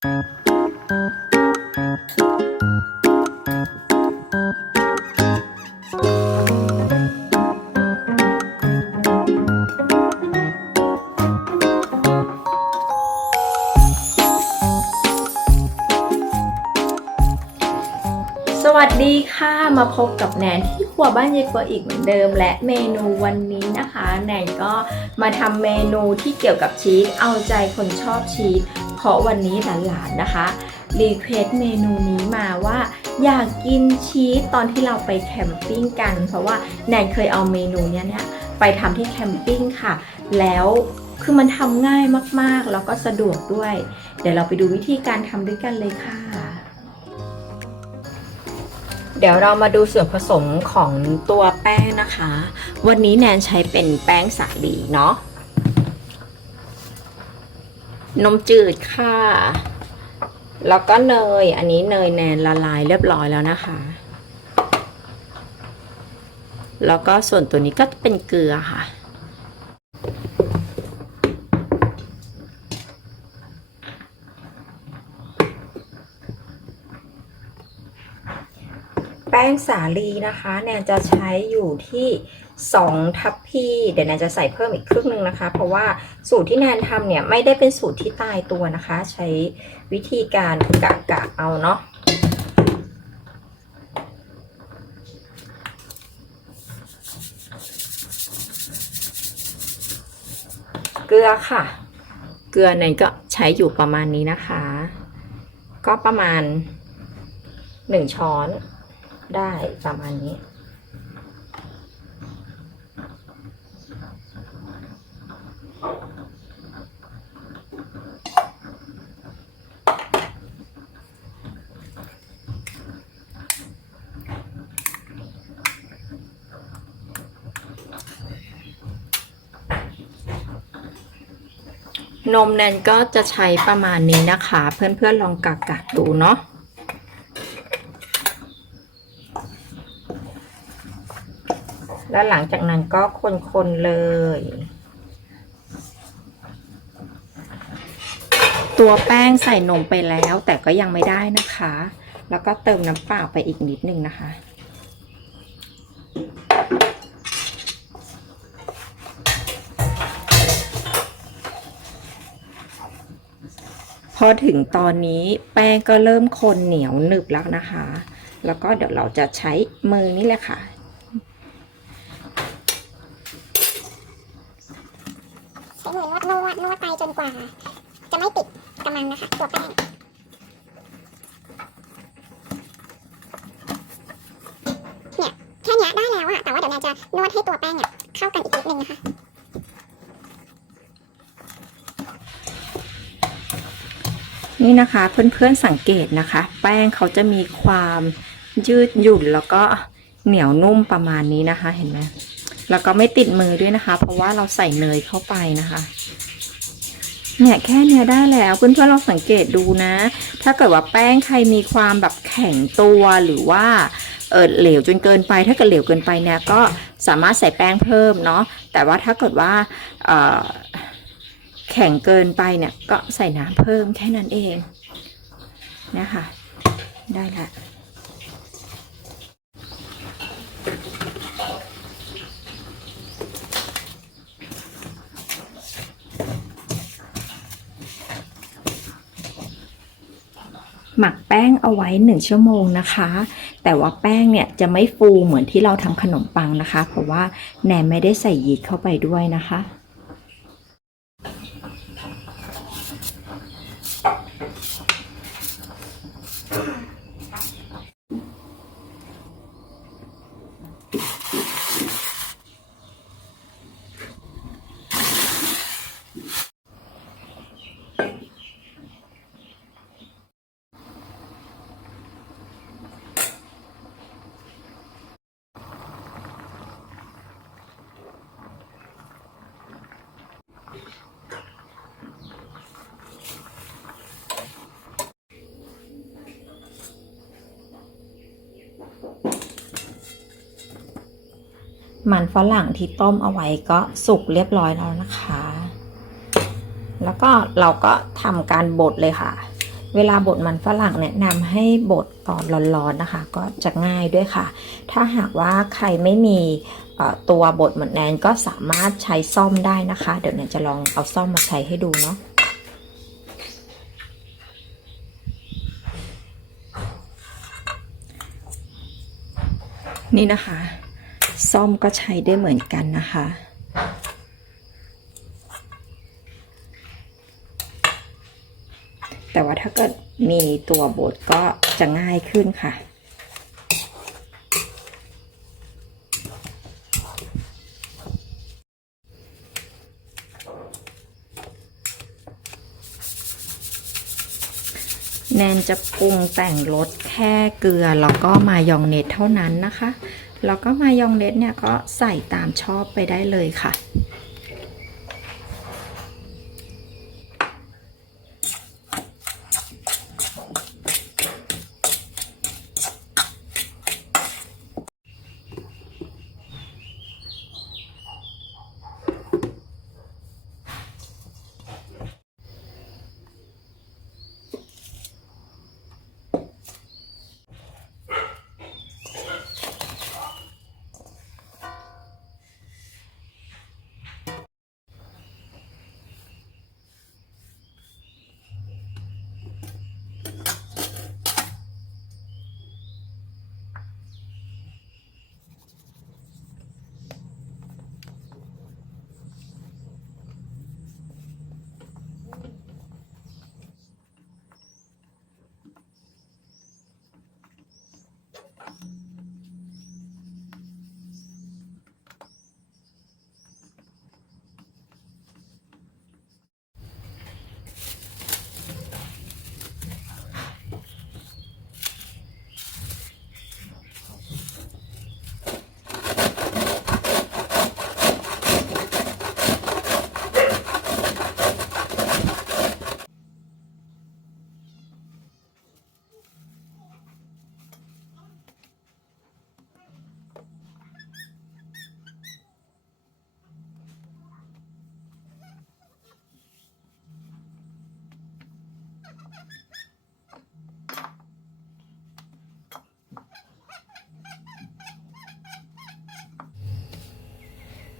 สวัสดีค่ะมาพบกับแนนที่ครัวบ้านยายกัวอีกเหมือนเดิม และเมนูวันนี้นะคะ แนนก็มาทำเมนูที่เกี่ยวกับชีสเอาใจคนชอบชีส เพราะวันนี้หลานๆนะคะรีเควสเมนูนี้มาว่า อยากกินชีสตอนที่เราไปแคมปิ้งกัน เพราะว่าแนนเคยเอาเมนูเนี้ยเนี่ยไปทำที่แคมปิ้งค่ะ แล้วคือมันทำง่ายมากๆ แล้วก็สะดวกด้วย เดี๋ยวเราไปดูวิธีการทำด้วยกันเลยค่ะ เดี๋ยวเรามาดูส่วนผสมของตัวแป้งนะคะ วันนี้แนนใช้เป็นแป้งสาลีเนาะ นมจืดค่ะ แล้วก็เนย อันนี้เนยแนนละลายเรียบร้อยแล้วนะคะ แล้วก็ส่วนตัวนี้ก็เป็นเกลือค่ะ ป้งสาลีนะคะ แนนจะใช้อยู่ที่ 2 ทัพพีเดี๋ยวแนนจะใส่เพิ่มอีกครึ่งหนึ่งนะคะ เพราะว่าสูตรที่แนนทำเนี่ยไม่ได้เป็นสูตรที่ตายตัวนะคะ ใช้วิธีการกะกะเอาเนาะเกลือค่ะ เกลือแนนก็ใช้อยู่ประมาณนี้นะคะ ก็ประมาณ1ช้อน ได้ประมาณนี้ นมแนนก็จะใช้ประมาณนี้นะคะ เพื่อนๆลองกักกักๆดูเนาะ แล้วหลังจากนั้นก็คนๆเลย ตัวแป้งใส่นมไปแล้วแต่ก็ยังไม่ได้นะคะ แล้วก็เติมน้ำเปล่าไปอีกนิดนึงนะคะ พอถึงตอนนี้แป้งก็เริ่มคนเหนียวหนึบแล้วนะคะ แล้วก็เดี๋ยวเราจะใช้มือนี่แหละค่ะ ใช้มือ นวดนวดไปจนกว่า จะไม่ติดกำมังนะคะ ตัวแป้งเนี่ยแค่นี้ได้แล้วอะแต่ว่าเดี๋ยวแนนจะนวดให้ตัวแป้งเนี่ยเข้ากันอีกนิดนึงนะคะนี่นะคะเพื่อนๆสังเกตนะคะ แป้งเขาจะมีความยืดหยุ่นแล้วก็เหนียวนุ่มประมาณนี้นะคะเห็นไหม แล้วก็ไม่ติดมือด้วยนะคะ เพราะว่าเราใส่เนยเข้าไปนะคะเนี่ยแค่เนี้ยได้แล้วเพื่อนๆลองสังเกตดูนะ ถ้าเกิดว่าแป้งใครมีความแบบแข็งตัวหรือว่าเออเหลวจนเกินไป ถ้าเกิดเหลวเกินไปเนี่ยก็สามารถใส่แป้งเพิ่มเนาะแต่ว่าถ้าเกิดว่าแข็งเกินไปเนี่ยก็ใส่น้ำเพิ่มแค่นั้นเองนะคะได้ละ หมักแป้งเอาไว้ 1 ชั่วโมงนะคะ แต่ว่าแป้งเนี่ยจะไม่ฟูเหมือนที่เราทำขนมปังนะคะ เพราะว่าแนนไม่ได้ใส่ยีสต์เข้าไปด้วยนะคะ มันฝรั่งที่ต้มเอาไว้ก็สุกเรียบร้อยแล้วนะคะ แล้วก็เราก็ทำการบดเลยค่ะ เวลาบดมันฝรั่งแนะนำให้บดตอนร้อนๆนะคะ ก็จะง่ายด้วยค่ะ ถ้าหากว่าใครไม่มีตัวบดเหมือนแนนก็สามารถใช้ซ่อมได้นะคะ เดี๋ยวแนนจะลองเอาซ่อมมาใช้ให้ดูเนาะนี่นะคะ ซ่อมก็ใช้ได้เหมือนกันนะคะ แต่ว่าถ้าเกิดมีตัวบดก็จะง่ายขึ้นค่ะแนนจะปรุงแต่งรสแค่เกลือแล้วก็มายองเนสเท่านั้นนะคะ แล้วก็มายองเนสเนี่ยก็ใส่ตามชอบไปได้เลยค่ะ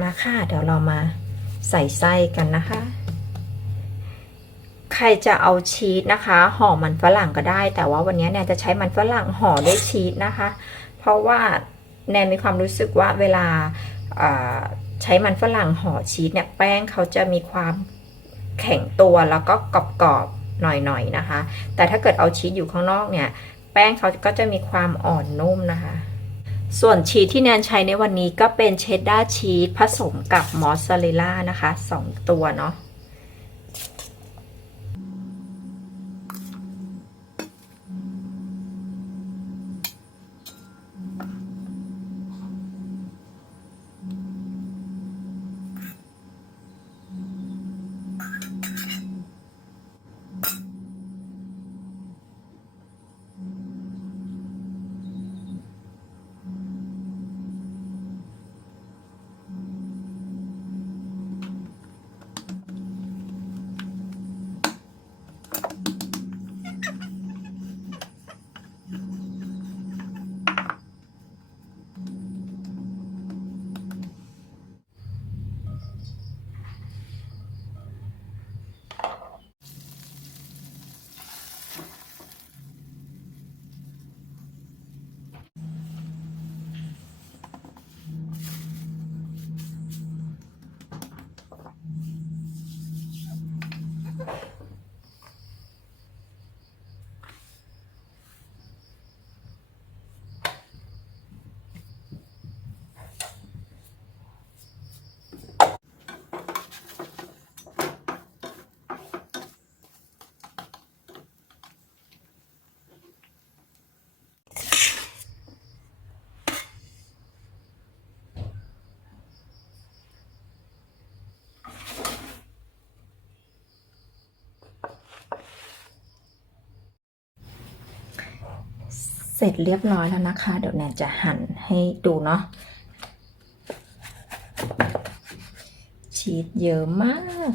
มาค่ะ เดี๋ยวเรามาใส่ไส้กันนะคะ ใครจะเอาชีสนะคะห่อมันฝรั่งก็ได้ แต่ว่าวันนี้แนนจะใช้มันฝรั่งห่อด้วยชีสนะคะ เพราะว่าแนนมีความรู้สึกว่าเวลาใช้มันฝรั่งห่อชีสเนี่ยแป้งเขาจะมีความแข็งตัวแล้วก็กรอบๆ หน่อยๆนะคะ แต่ถ้าเกิดเอาชีสอยู่ข้างนอกเนี่ย แป้งเขาก็จะมีความอ่อนนุ่มนะคะ ส่วนชีสที่แนนใช้ในวันนี้ก็เป็นเชดดาร์ชีสผสมกับมอสซาเรลล่านะคะสองตัวเนาะ เส ร็จเรียบร้อยแล้วนะคะ เดี๋ยวแนนจะหั่นให้ดูเนาะชีสเยอะมาก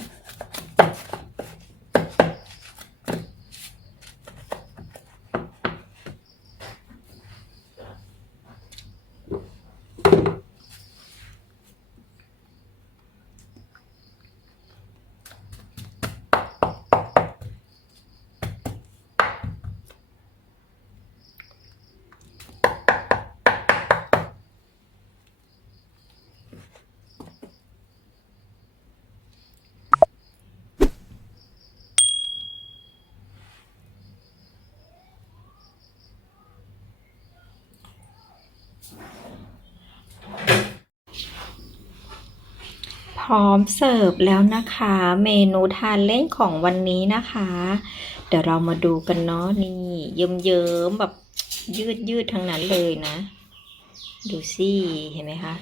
พร้อมเสิร์ฟแล้วนะคะ เมนูทานเล่นของวันนี้นะคะ เดี๋ยวเรามาดูกันเนาะนี่ เยิ้มเยิ่มแบบยืดยืดทั้งนั้นเลยนะ ดูสิเห็นไหมคะ